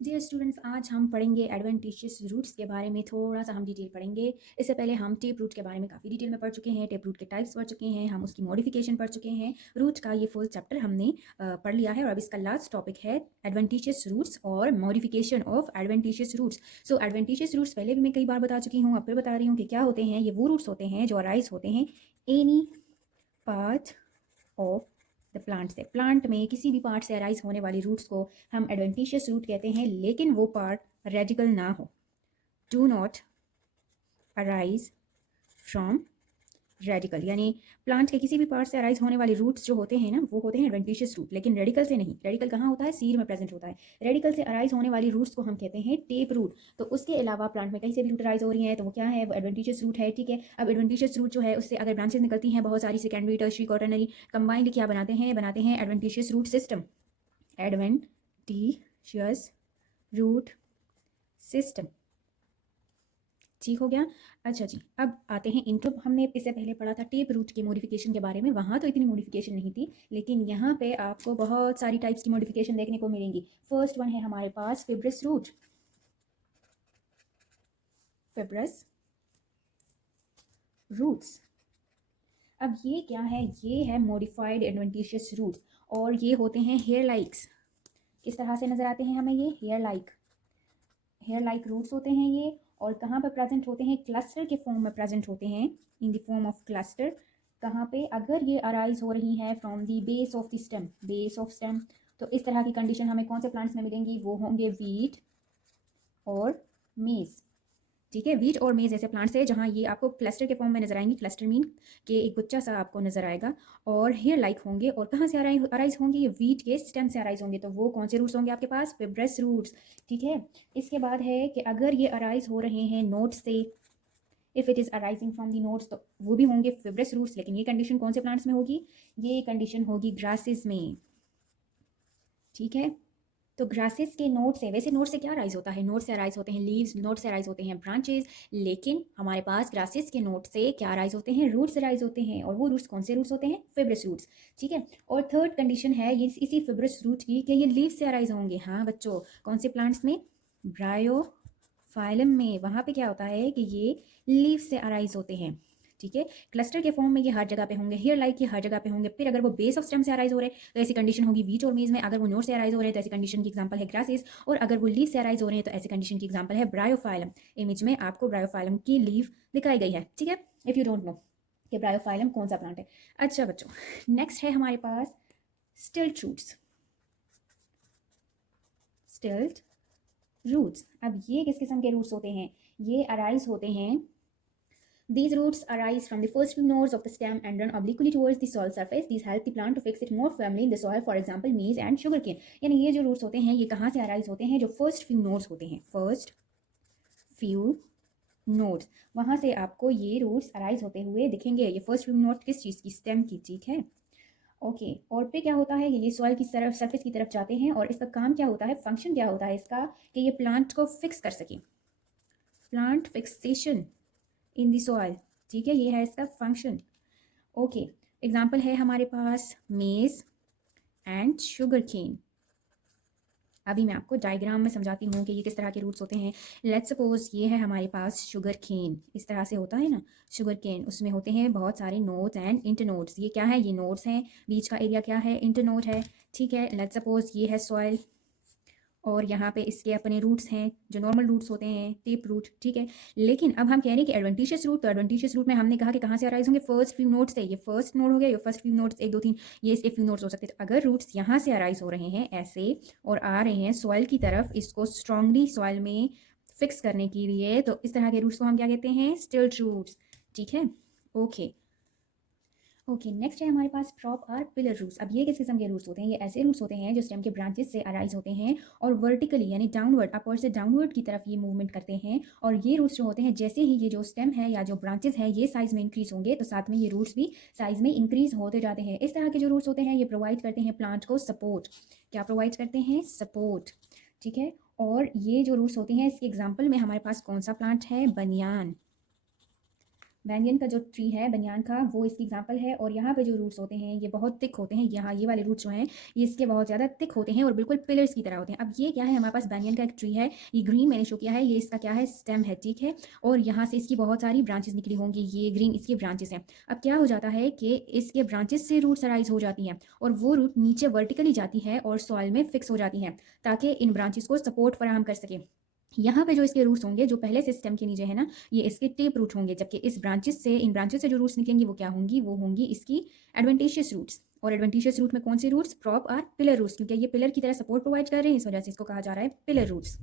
Dear students, आज हम पढ़ेंगे एडवेंटिशियस रूट्स के बारे में। थोड़ा सा हम डिटेल पढ़ेंगे। इससे पहले हम टेप रूट के बारे में काफ़ी डिटेल में पढ़ चुके हैं। टेप रूट के टाइप्स पढ़ चुके हैं, हम उसकी मॉडिफिकेशन पढ़ चुके हैं। रूट का ये फुल चैप्टर हमने पढ़ लिया है और अब इसका लास्ट टॉपिक है एडवेंटिशियस रूट्स और modification of adventitious roots. So adventitious roots पहले भी मैं कई बार बता चुकी हूँ, अब फिर बता रही हूँ कि क्या होते हैं। ये वो रूट्स होते हैं जो अराइज होते हैं any part of the plant से। प्लांट में किसी भी पार्ट से अराइज होने वाली रूट्स को हम एडवेंटिशियस रूट कहते हैं, लेकिन वो पार्ट रेडिकल ना हो। Do not arise from radical, यानी प्लांट के किसी भी पार्ट से अराइज होने वाले रूट्स जो होते हैं ना, वो होते हैं एडवेंटिशियस रूट, लेकिन रेडिकल से नहीं। रेडिकल कहाँ होता है? सीड में प्रेजेंट होता है। रेडिकल से अराइज होने वाली रूट्स को हम कहते हैं टेप रूट। तो उसके अलावा प्लांट में कहीं से भी रूट अराइज हो रही है तो वो क्या है? वो एडवेंटिशियस रूट है। ठीक है, अब एडवेंटिशियस रूट जो है उससे अगर ब्रांचेस निकलती हैं बहुत सारी, सेकेंडरी, टर्शियरी, क्वाटरनरी, कंबाइंड क्या बनाते हैं? बनाते हैं adventitious root system. Adventitious root system. ठीक हो गया। अच्छा जी, अब आते हैं इंट्रो। हमने इससे पहले पढ़ा था टेप रूट की मॉडिफिकेशन के बारे में। वहाँ तो इतनी मॉडिफिकेशन नहीं थी, लेकिन यहाँ पे आपको बहुत सारी टाइप्स की मॉडिफिकेशन देखने को मिलेंगी। फर्स्ट वन है हमारे पास फिब्रस रूट। फिब्रस रूट्स, अब ये क्या है? ये है मॉडिफाइड एडवेंटिशियस रूट्स, और ये होते हैं हेयर लाइक्स। किस तरह से नजर आते हैं हमें? ये हेयर लाइक रूट्स होते हैं ये। और कहाँ पर प्रेजेंट होते हैं? क्लस्टर के फॉर्म में प्रेजेंट होते हैं, in the form of cluster. कहाँ पे? अगर ये अराइज हो रही है from the base of the stem, base of stem. तो इस तरह की कंडीशन हमें कौन से प्लांट्स में मिलेंगी? वो होंगे वीट और मेज। ठीक है, वीट और मेज ऐसे प्लांट्स है जहाँ ये आपको क्लस्टर के फॉर्म में नजर आएंगी। क्लस्टर मीन के एक गुच्छा सा आपको नजर आएगा, और हेयर लाइक होंगे। और कहाँ से अराइज होंगे? ये वीट के स्टेम से अराइज होंगे। तो वो कौन से रूट्स होंगे आपके पास? Fibrous roots. ठीक है, इसके बाद है कि अगर ये अराइज हो रहे हैं नोट से, if it is arising from the notes, तो वो भी होंगे फिब्रस रूट्स। लेकिन ये कंडीशन कौन से प्लांट्स में होगी? ये कंडीशन होगी ग्रासेस में। ठीक है, तो ग्रासेस के नोट से, वैसे नोट से क्या राइज होता है? नोट से राइज होते हैं लीव्स, नोट से राइज होते हैं ब्रांचेस, लेकिन हमारे पास ग्रासेस के नोट से क्या राइज होते हैं? रूट्स राइज होते हैं। और वो रूट्स कौन से रूट्स होते हैं? Fibrous roots. ठीक है, और थर्ड कंडीशन है ये इसी फिब्रस रूट की कि ये लीव से अराइज होंगे। हाँ बच्चों, कौन से प्लांट्स में? ब्रायोफाइलम में। वहाँ पे क्या होता है कि ये लीव से अराइज होते हैं। ठीक है, क्लस्टर के फॉर्म में ये हर जगह पे होंगे, हेयर लाइक ये हर जगह पे होंगे। फिर अगर वो बेस ऑफ स्टेम से अराइज हो रहे हैं तो ऐसी कंडीशन होगी वीट और मेज में। अगर वो नोट से अराइज हो रहे हैं तो ऐसी कंडीशन की एग्जांपल है ग्रासेस। और अगर वो लीव से अराइज हो रहे हैं तो ऐसी कंडीशन की एग्जांपल है ब्रायोफाइलम। इमेज में आपको ब्रायोफाइलम की लीव दिखाई गई है। ठीक है, इफ यू डोंट नो कि ब्रायोफाइलम कौन सा प्लांट है। अच्छा बच्चों, नेक्स्ट है हमारे पास स्टिल्ट रूट्स। स्टिल्ट रूट्स, अब ये किस किस्म के रूट्स होते हैं? ये अराइज होते हैं, these roots arise from the first few nodes of the stem and run obliquely towards the soil surface. These help the plant to fix it more firmly in the soil, for example maize and sugarcane. यानी ये जो roots होते हैं ये कहाँ से arise होते हैं? जो first few nodes होते हैं, first few nodes, वहाँ से आपको ये roots arise होते हुए दिखेंगे। ये first few nodes किस चीज़ की? stem की। ठीक है, ओके। और फिर क्या होता है? ये सॉइल की तरफ, सरफेस की तरफ जाते हैं, और इसका काम क्या होता है? फंक्शन क्या होता है इसका? कि ये प्लांट को फिक्स कर सके, plant fixation in the soil. ठीक है, ये है इसका फंक्शन। ओके, एग्जाम्पल है हमारे पास मेज एंड शुगर केन। अभी मैं आपको डायग्राम में समझाती हूँ कि ये किस तरह के रूट्स होते हैं। लेट्स सपोज ये है हमारे पास शुगर केन, इस तरह से होता है ना शुगर केन। उसमें होते हैं बहुत सारे नोड्स एंड इंटरनोड्स। ये क्या है? ये नोड्स हैं। बीच का एरिया क्या है? इंटरनोड है। ठीक है, लेट्स सपोज ये है सॉइल, और यहाँ पे इसके अपने रूट्स हैं जो नॉर्मल रूट्स होते हैं, टेप रूट। ठीक है, लेकिन अब हम कह रहे हैं कि एडवेंटिशियस रूट, तो एडवेंटिशियस रूट में हमने कहा कि कहाँ से अराइज होंगे? फर्स्ट फ्यू नोड्स से। ये फर्स्ट नोड हो गया, ये फर्स्ट फ्यू नोड्स 1 2 3, ये इसके फ्यू नोड्स हो सकते हैं। तो अगर रूट्स यहाँ से अराइज हो रहे हैं ऐसे और आ रहे हैं सॉइल की तरफ, इसको स्ट्रांगली सॉइल में फिक्स करने के लिए, तो इस तरह के रूट्स को हम क्या कहते हैं? स्टिल्ट रूट्स। ठीक है, ओके ओके। नेक्स्ट है हमारे पास प्रॉप आर पिलर रूट्स। अब ये किस किस्म के रूट्स होते हैं? ये ऐसे रूट्स होते हैं जो स्टेम के ब्रांचेस से अराइज होते हैं और वर्टिकली यानी डाउनवर्ड, अपवर्ड से डाउनवर्ड की तरफ ये मूवमेंट करते हैं। और ये रूट्स जो होते हैं, जैसे ही ये जो स्टेम है या जो ब्रांचेस है ये साइज में इंक्रीज होंगे, तो साथ में ये रूट्स भी साइज में इंक्रीज होते जाते हैं। इस तरह के जो रूट्स होते हैं ये प्रोवाइड करते हैं प्लांट को सपोर्ट। क्या प्रोवाइड करते हैं? सपोर्ट। ठीक है, और ये जो रूट्स होते हैं इसके एग्जाम्पल में हमारे पास कौन सा प्लांट है? बनियान। बैंगन का जो ट्री है, बनियान का, वो इसकी एग्जांपल है। और यहाँ पे जो रूट्स होते हैं ये बहुत थिक होते हैं। यहाँ ये वाले रूट्स जो हैं ये इसके बहुत ज़्यादा थिक होते हैं और बिल्कुल पिलर्स की तरह होते हैं। अब ये क्या है, हमारे पास बैंगन का एक ट्री है, ये ग्रीन मैंने शो किया है, ये इसका क्या है, स्टेम है, ठीक है। और यहाँ से इसकी बहुत सारी ब्रांचेस निकली होंगी, ये ग्रीन इसकी ब्रांचेस हैं। अब क्या हो जाता है कि इसके ब्रांचेस से रूट्स अराइज हो जाती हैं और वो रूट नीचे वर्टिकली जाती है और सॉइल में फिक्स हो जाती हैं ताकि इन ब्रांचेस को सपोर्ट फराहम कर सके। यहाँ पे जो इसके रूट्स होंगे जो पहले से स्टेम के नीचे है ना, ये इसके टेप रूट होंगे, जबकि इस ब्रांचेस से, इन ब्रांचेस से जो रूट्स निकलेंगी वो क्या होंगी, वो होंगी इसकी एडवेंटिशियस रूट्स। और एडवेंटिशियस रूट में कौन से रूट्स, प्रॉप और पिलर रूट्स, क्योंकि ये पिलर की तरह सपोर्ट प्रोवाइड कर रहे हैं, इस वजह से इसको कहा जा रहा है पिलर रूट्स।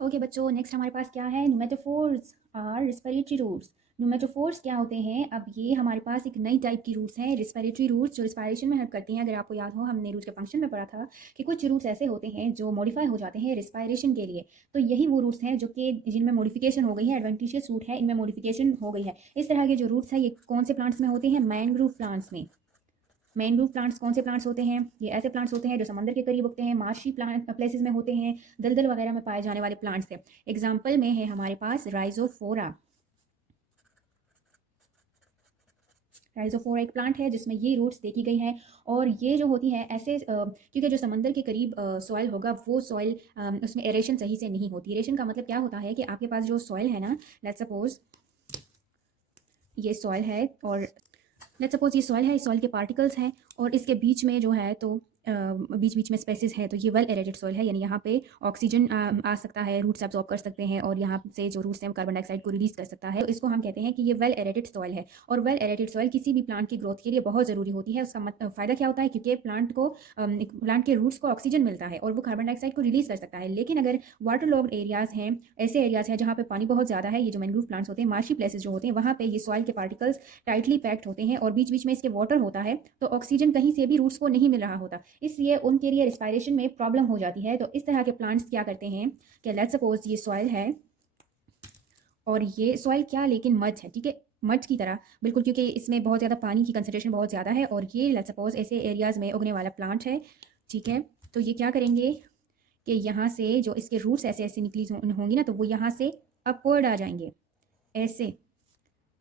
ओके बच्चों, नेक्स्ट हमारे पास क्या है, न्यूमेटोफोर्स और रिस्पिरेटरी रूट्स। न्यूमेटोफोर्स क्या होते हैं, अब ये हमारे पास एक नई टाइप की रूट्स हैं, रिस्पिरेटरी रूट्स, जो रिस्पायरेशन में हेल्प करती हैं। अगर आपको याद हो, हमने रूट्स के फंक्शन में पढ़ा था कि कुछ रूट्स ऐसे होते हैं जो मॉडिफाई हो जाते हैं रिस्पायरेशन के लिए। तो यही वो रूट्स हैं जो कि जिनमें मॉडिफिकेशन हो गई है, एडवेंटिशियस रूट है, इनमें मॉडिफिकेशन हो गई है। इस तरह के जो रूट्स हैं ये कौन से प्लांट्स में होते हैं, मैनग्रोव प्लांट्स में। मैनग्रोव प्लांट्स कौन से प्लांट्स होते हैं, ये ऐसे प्लांट्स होते हैं जो समंदर के करीब उगते हैं, मार्शी प्लांट प्लेसेस में होते हैं, दलदल वगैरह में पाए जाने वाले प्लांट्स हैं। एग्जाम्पल में है हमारे पास राइजोफोरा। राइजोफोरा एक प्लांट है जिसमें ये रूट्स देखी गई हैं। और ये जो होती है ऐसे क्योंकि जो समंदर के करीब सॉइल होगा वो सॉइल उसमें एरेशन सही से नहीं होती। एरेशन का मतलब क्या होता है कि आपके पास जो सॉइल है ना, लेट्स सपोज ये सॉइल है और लेट्स सपोज ये सॉइल है, इस सॉइल के पार्टिकल्स हैं और इसके बीच में जो है तो बीच बीच में स्पेसेस है, तो ये वेल एरेटेड सॉइल है, यानी यहाँ पे ऑक्सीजन आ सकता है, रूट्स एब्जॉर्ब कर सकते हैं और यहाँ से जो रूट्स हैं कार्बन डाइऑक्साइड को रिलीज कर सकता है। तो इसको हम कहते हैं कि ये वेल एरेटेड सॉइल है। और वेल एरेटेड सॉइल किसी भी प्लांट की ग्रोथ के लिए बहुत ज़रूरी होती है। उसका फ़ायदा क्या होता है, क्योंकि प्लांट के रूट्स को ऑक्सीजन मिलता है और वो कार्बन डाइऑक्साइड को रिलीज कर सकता है। लेकिन अगर वाटर लॉग्ड एरियाज़ हैं, ऐसे एरियाज़ हैं जहाँ पे पानी बहुत ज़्यादा है, ये जो मैंग्रोव प्लांट्स होते हैं, मार्शी प्लेसेस जो होते हैं, वहाँ पे ये सॉइल के पार्टिकल्स टाइटली पैक्ड होते हैं और बीच बीच में इसके वाटर होता है, तो ऑक्सीजन कहीं से भी रूट्स को नहीं मिल रहा होता, इसलिए उनके लिए रिस्पायरेशन में प्रॉब्लम हो जाती है। तो इस तरह के प्लांट्स क्या करते हैं कि लेट्स सपोज ये सॉइल है और ये सॉइल क्या, लेकिन मड है, ठीक है, मड की तरह बिल्कुल, क्योंकि इसमें बहुत ज़्यादा पानी की कंसनट्रेशन बहुत ज़्यादा है और ये लेट्स सपोज ऐसे एरियाज़ में उगने वाला प्लांट है, ठीक है। तो ये क्या करेंगे कि यहाँ से जो इसके रूट्स ऐसे ऐसे निकली होंगी ना, तो वो यहाँ से अपवर्ड आ जाएंगे, ऐसे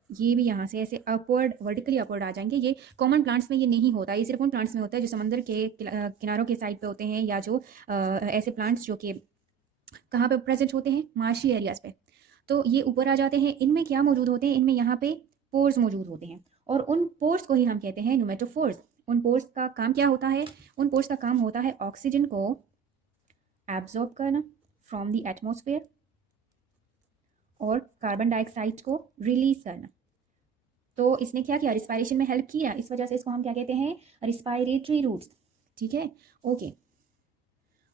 ये भी यहाँ से ऐसे अपवर्ड, वर्टिकली अपवर्ड आ जाएंगे। ये कॉमन प्लांट्स में ये नहीं होता, ये सिर्फ उन प्लांट्स में होता है जो समंदर के किनारों के साइड पे होते हैं, या जो ऐसे प्लांट्स जो कि कहाँ पे प्रेजेंट होते हैं, मार्शी एरियाज़ पे। तो ये ऊपर आ जाते हैं। इनमें क्या मौजूद होते हैं, इनमें यहाँ पे पोर्स मौजूद होते हैं और उन पोर्स को ही हम कहते हैं न्यूमेटोफोर्स। उन पोर्स का काम क्या होता है, उन पोर्स का काम होता है ऑक्सीजन को एब्जॉर्ब करना फ्रॉम द एटमोसफेयर और कार्बन डाइऑक्साइड को रिलीज करना। तो इसने क्या किया, रिस्पायरेशन में हेल्प किया, इस वजह से इसको हम क्या कहते हैं, रिस्पायरेटरी रूट्स, ठीक है। ओके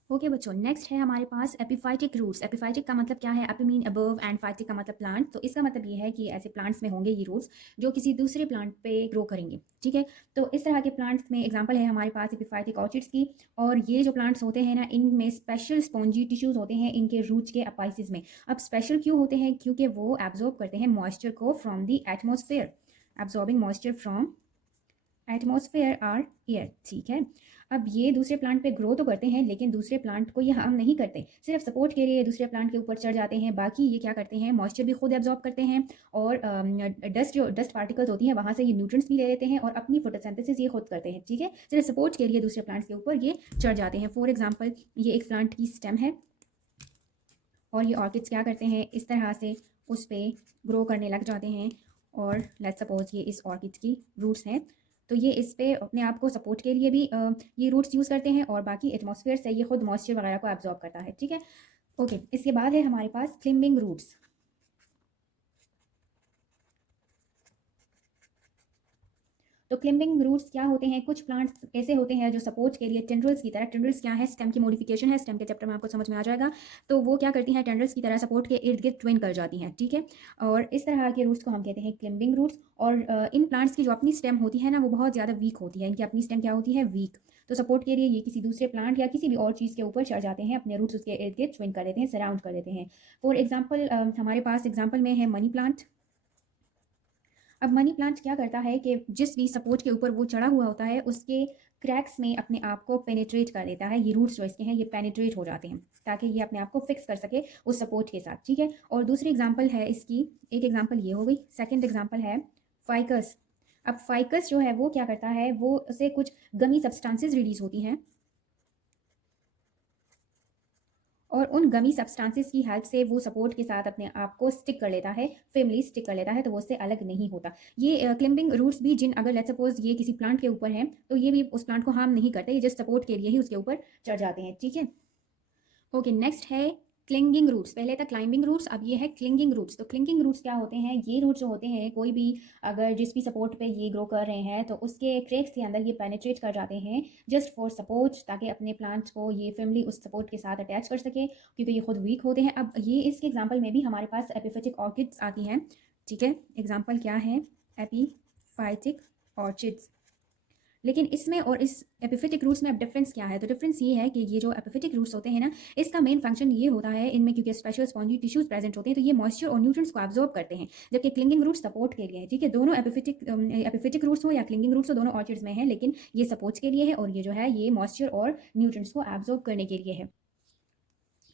ओके बच्चों, नेक्स्ट है हमारे पास एपिफाइटिक रूट्स। एपिफाइटिक का मतलब क्या है, AP mean above and phytic का मतलब प्लांट। तो इसका मतलब ये है कि ऐसे प्लांट्स में होंगे ये रूट्स जो किसी दूसरे प्लांट पे ग्रो करेंगे, ठीक है। तो इस तरह के प्लांट्स में एग्जांपल है हमारे पास एपिफाइटिक ऑर्चिड्स की। और ये जो प्लांट्स होते हैं ना, इनमें स्पेशल स्पॉन्जी टिश्यूज होते हैं इनके रूट्स के अपाइसिस में। अब स्पेशल क्यों होते हैं, क्योंकि वो एब्जॉर्ब करते हैं मॉइस्चर को from the atmosphere, absorbing moisture from atmosphere or air, ठीक है। अब ये दूसरे प्लांट पे ग्रो तो करते हैं, लेकिन दूसरे प्लांट को ये हार्म नहीं करते, सिर्फ सपोर्ट के लिए दूसरे प्लांट के ऊपर चढ़ जाते हैं। बाकी ये क्या करते हैं, मॉइस्चर भी खुद एब्जॉर्ब करते हैं और डस्ट पार्टिकल्स होती हैं वहाँ से ये न्यूट्रिएंट्स भी ले लेते हैं और अपनी फोटोसिंथेसिस ये खुद करते हैं, ठीक है। सिर्फ सपोर्ट के लिए दूसरे प्लांट्स के ऊपर ये चढ़ जाते हैं। फॉर एग्जाम्पल ये एक प्लांट की स्टेम है और ये ऑर्किड्स क्या करते हैं, इस तरह से उस पर ग्रो करने लग जाते हैं। और लेट्स सपोज ये इस ऑर्किड की रूट्स हैं, तो ये इस पे अपने आप को सपोर्ट के लिए भी ये रूट्स यूज़ करते हैं और बाकी एटमॉस्फेयर से ये खुद मॉइस्चर वगैरह को एब्जॉर्ब करता है, ठीक है। ओके, इसके बाद है हमारे पास क्लिम्बिंग रूट्स। तो क्लिम्बिंग रूट्स क्या होते हैं, कुछ प्लांट्स ऐसे होते हैं जो सपोर्ट के लिए टेंड्रिल्स की तरह, टेंड्रिल्स क्या है, स्टेम की मॉडिफिकेशन है, स्टेम के चैप्टर में आपको समझ में आ जाएगा। तो वो क्या करती हैं, टेंड्रिल्स की तरह सपोर्ट के इर्द गिर्द ट्विन कर जाती हैं, ठीक है। और इस तरह के रूट्स को हम कहते हैं क्लिम्बिंग रूट्स। और इन प्लांट्स की जो अपनी स्टेम होती है ना, वो बहुत ज़्यादा वीक होती है, इनकी अपनी स्टेम क्या होती है, वीक। तो सपोर्ट के लिए ये किसी दूसरे प्लांट या किसी भी और चीज़ के ऊपर चढ़ जाते हैं, अपने रूट्स उसके इर्द गिर्द ट्विन कर देते हैं, सराउंड कर देते हैं। फॉर एग्जाम्पल हमारे पास एग्जाम्पल में है मनी प्लांट। अब मनी प्लांट क्या करता है कि जिस भी सपोर्ट के ऊपर वो चढ़ा हुआ होता है उसके क्रैक्स में अपने आप को पेनिट्रेट कर लेता है। ये रूट्स जो इसके हैं ये पेनिट्रेट हो जाते हैं ताकि ये अपने आप को फिक्स कर सके उस सपोर्ट के साथ, ठीक है। और दूसरी एग्जांपल है इसकी, एक एग्जांपल ये हो गई। सेकंड एग्जांपल है फाइकस। अब फाइकस जो है वो क्या करता है, वो उसे कुछ गमी सब्सटेंसेस रिलीज होती हैं और उन गमी सब्सटेंसेस की हेल्प से वो सपोर्ट के साथ अपने आप को स्टिक कर लेता है, फर्मली स्टिक कर लेता है, तो वो उससे अलग नहीं होता। ये क्लिंबिंग रूट्स भी जिन, अगर लेट्स सपोज ये किसी प्लांट के ऊपर है तो ये भी उस प्लांट को हार्म नहीं करते, ये जस्ट सपोर्ट के लिए ही उसके ऊपर चढ़ जाते हैं, ठीक है। ओके, नेक्स्ट है क्लिंगिंग रूट्स। पहले था क्लाइंबिंग रूट्स, अब ये है क्लिंगिंग रूट्स। तो क्लिंगिंग रूट्स क्या होते हैं, ये रूट्स जो होते हैं कोई भी अगर जिस भी सपोर्ट पे ये ग्रो कर रहे हैं तो उसके क्रेक्स के अंदर ये पेनिट्रेट कर जाते हैं जस्ट फॉर सपोर्ट, ताकि अपने प्लांट्स को ये फैमिली उस सपोर्ट के साथ अटैच कर सके क्योंकि ये खुद वीक होते हैं। अब ये इसके एग्जाम्पल में भी हमारे पास एपिफिटिक ऑर्किड्स आती हैं, ठीक है। एग्जाम्पल क्या है, एपीफाइटिक ऑर्चिड्स। लेकिन इसमें और इस एपिफिटिक रूट्स में अब डिफरेंस क्या है, तो डिफरेंस ये है कि ये जो एपिफिटिक रूट्स होते हैं ना, इसका मेन फंक्शन ये होता है, इनमें क्योंकि स्पेशल स्पॉन्जी टिश्यूज प्रेजेंट होते हैं तो ये मॉइस्चर और न्यूट्रिएंट्स को एब्जॉर्ब करते हैं, जबकि क्लिंगिंग रूट्स सपोर्ट के लिए है, ठीक है। दोनों एपिफिटिक रूट्स हो या क्लिंगिंग रूट्स हो, दोनों ऑर्चिड्स में है, लेकिन ये सपोर्ट्स के लिए है और ये जो है ये मॉइस्चर और न्यूट्रिएंट्स को एब्जॉर्ब करने के लिए है।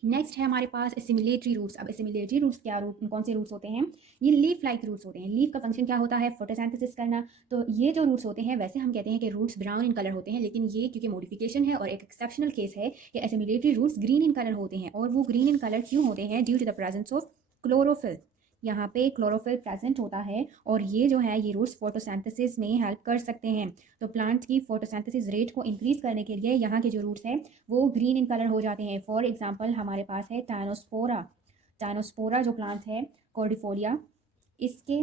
नेक्स्ट है हमारे पास एसिमिलेटरी रूट्स। अब एसिमिलेटरी रूट्स क्या रूट, कौन से रूट्स होते हैं, ये लीफ लाइक रूट्स होते हैं। लीफ का फंक्शन क्या होता है, फोटोसिंथेसिस करना। तो ये जो रूट्स होते हैं, वैसे हम कहते हैं कि रूट्स ब्राउन इन कलर होते हैं, लेकिन ये क्योंकि मॉडिफिकेशन है और एक एक्सेप्शनल केस है कि assimilatory roots green in colour होते हैं। और वो ग्रीन इन कलर क्यों होते हैं, due to the presence of chlorophyll. यहाँ पे क्लोरोफिल प्रेजेंट होता है और ये जो है ये रूट्स फोटोसिंथेसिस में हेल्प कर सकते हैं। तो प्लांट की फोटोसिंथेसिस रेट को इंक्रीज करने के लिए यहाँ के जो रूट्स हैं वो ग्रीन इन कलर हो जाते हैं। फॉर एग्जांपल हमारे पास है टाइनोस्पोरा। टाइनोस्पोरा जो प्लांट है कॉर्डिफोलिया, इसके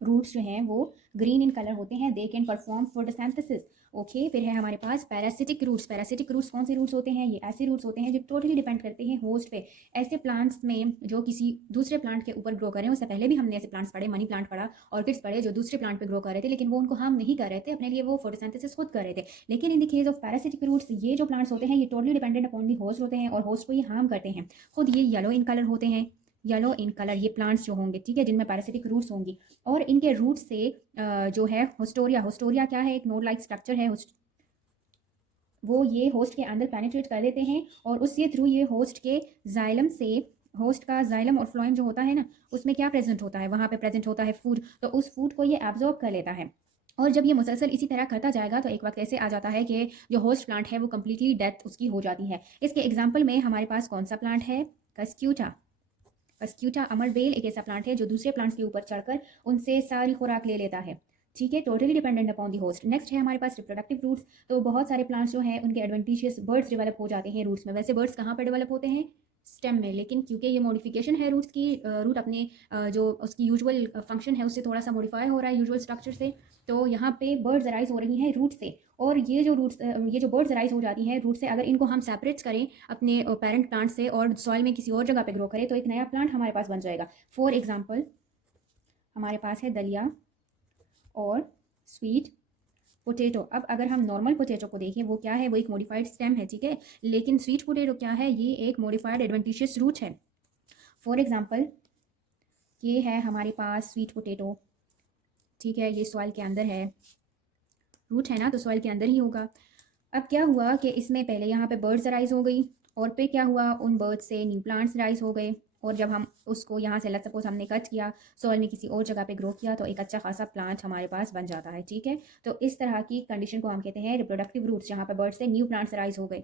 रूट्स जो हैं वो ग्रीन इन कलर होते हैं, they can perform photosynthesis. Okay, फिर है हमारे पास पैरासिटिक रूट्स। पैरासिटिक रूट्स कौन से रूट्स होते हैं, ये ऐसे रूट्स होते हैं जो टोटली डिपेंड करते हैं होस्ट पे। ऐसे प्लांट्स में जो किसी दूसरे प्लांट के ऊपर ग्रो करें, उससे पहले भी हमने ऐसे प्लांट्स पढ़े, मनी प्लांट पढ़ा, ऑर्किड्स पढ़े, जो दूसरे प्लांट पे ग्रो कर रहे थे लेकिन वो उनको हार्म नहीं कर रहे थे, अपने लिए वो फोटोसिंथेसिस खुद कर रहे थे। लेकिन in the case of parasitic roots, ये जो प्लांट्स होते हैं ये totally dependent upon the host होते हैं और होस्ट को ये हार्म करते हैं। खुद ये येलो इन कलर होते हैं, येलो इन कलर ये प्लांट्स जो होंगे, ठीक है, जिनमें पैरासिटिक रूट्स होंगी। और इनके रूट्स से जो है होस्टोरिया, होस्टोरिया क्या है, एक नोड लाइक स्ट्रक्चर है, वो ये होस्ट के अंदर पेनिट्रेट कर देते हैं और उसके थ्रू ये होस्ट के जाइलम से, होस्ट का जाइलम और फ्लोएम जो होता है ना, उसमें क्या प्रेजेंट होता है, वहाँ पे प्रेजेंट होता है फूड, तो उस फूड को ये एब्जॉर्ब कर लेता है। और जब ये मुसलसल इसी तरह करता जाएगा तो एक वक्त ऐसे आ जाता है कि जो होस्ट प्लांट है वो कम्प्लीटली डेथ उसकी हो जाती है। इसके एग्जाम्पल में हमारे पास कौन सा प्लांट है, कस्क्यूटा। कस्क्यूटा अमरबेल एक ऐसा प्लांट है जो दूसरे प्लांट्स के ऊपर चढ़कर उनसे सारी खुराक ले लेता है, ठीक है, totally dependent upon the host. Next है हमारे पास रिप्रोडक्टिव रूट्स। तो बहुत सारे प्लांट्स जो हैं उनके एडवेंटिशियस बर्ड्स डेवलप हो जाते हैं रूट्स में। वैसे बर्ड्स कहाँ पर डेवलप होते हैं, स्टेम में, लेकिन क्योंकि ये मॉडिफिकेशन है रूट्स की, रूट अपने जो उसकी यूजुअल फंक्शन है उससे थोड़ा सा मॉडिफाई हो रहा है यूजुअल स्ट्रक्चर से, तो यहाँ पे बर्ड्स राइज हो रही हैं रूट से। और ये जो रूट्स, ये जो बर्ड्स राइज हो जाती हैं रूट से, अगर इनको हम सेपरेट करें अपने पेरेंट प्लांट से और सॉइल में किसी और जगह पे ग्रो करें तो एक नया प्लांट हमारे पास बन जाएगा। फॉर एग्जाम्पल हमारे पास है दलिया और स्वीट पोटैटो। अब अगर हम नॉर्मल पोटैटो को देखें, वो क्या है, वो एक मॉडिफाइड स्टेम है, ठीक है, लेकिन स्वीट पोटैटो क्या है, ये एक मॉडिफाइड एडवेंटिशियस रूट है। फॉर एग्जांपल ये है हमारे पास स्वीट पोटैटो, ठीक है, ये सॉइल के अंदर है, रूट है ना तो सॉइल के अंदर ही होगा। अब क्या हुआ कि इसमें पहले यहाँ पे बर्ड्स राइज हो गई और फिर क्या हुआ, उन बर्ड्स से न्यू प्लांट्स राइज हो गए और जब हम उसको यहाँ से लेट्स सपोज हमने कट किया, सॉइल में किसी और जगह पे ग्रो किया, तो एक अच्छा खासा प्लांट हमारे पास बन जाता है, ठीक है। तो इस तरह की कंडीशन को हम कहते हैं रिप्रोडक्टिव रूट्स, जहाँ पे बर्ड्स से न्यू प्लांट्स राइज हो गए।